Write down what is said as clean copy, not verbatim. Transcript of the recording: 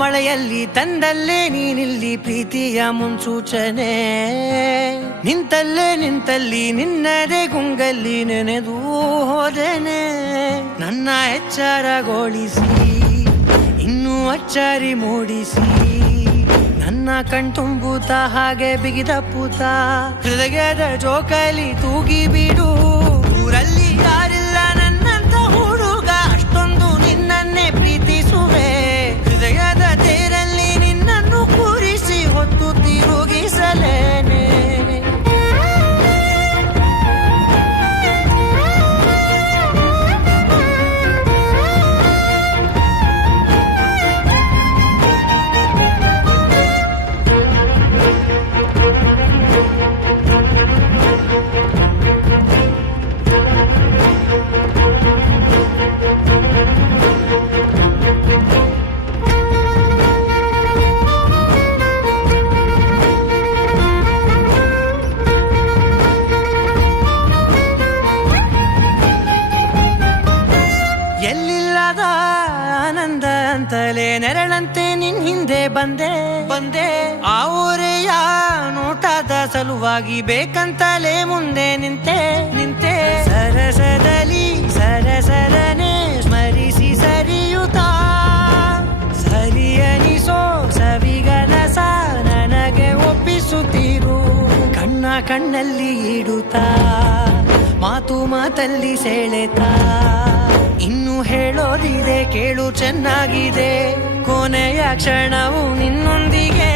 ಮಳೆಯಲ್ಲಿ ತಂದಲ್ಲೇ ನೀನಿಲ್ಲಿ ಪ್ರೀತಿಯ ಮುನ್ಸೂಚನೆ, ನಿಂತಲ್ಲಿ ನಿನ್ನದೇ ಗುಂಗಲ್ಲಿ ನೆನೆದು ಹೋದೆನೆ. ನನ್ನ ಎಚ್ಚರಗೊಳಿಸಿ ಇನ್ನೂ ಅಚ್ಚರಿ ಮೂಡಿಸಿ, ನನ್ನ ಕಣ್ತುಂಬುತ್ತ ಹಾಗೆ ಬಿಗಿದ ಪೂತ ಹೃದಯದ ಜೋಕಾಲಿ ತೂಗಿ ಬಿಡು. ಊರಲ್ಲಿ ಯಾರಿಲ್ಲ ನನ್ನಂತ ಹುಡುಗ, ಅಷ್ಟೊಂದು ನಿನ್ನನ್ನೇ ಪ್ರೀತಿಸುವೆ. ಹೃದಯದ ತೇರಲ್ಲಿ ನಿನ್ನನ್ನು ಕೂರಿಸಿ ಹೊತ್ತು ತಿರುಗಿಸಲೇನೆ. ಎಲ್ಲಿಲ್ಲದ ಆನಂದ ಅಂತಲೇ ನೆರಳಂತೆ ನಿನ್ ಹಿಂದೆ ಬಂದೆ. ಆ ಊರೆಯ ನೋಟದ ಸಲುವಾಗಿ ಬೇಕಂತಲೇ ಮುಂದೆ ನಿಂತೆ. ಸರಸರನೆ ಸ್ಮರಿಸಿ ಸರಿಯುತ್ತಾ, ಸರಿಯನಿಸೋ ಸವಿಗನಸ ನನಗೆ ಒಪ್ಪಿಸುತ್ತೀರು. ಕಣ್ಣಲ್ಲಿ ಇಡುತ್ತಾ, ಮಾತಲ್ಲಿ ಸೆಳೆತಾ, ಇನ್ನು ಹೇಳೋದಿದೆ ಕೇಳು ಚೆನ್ನಾಗಿದೆ. ಕೊನೆಯ ಕ್ಷಣವು ನಿನ್ನೊಂದಿಗೆ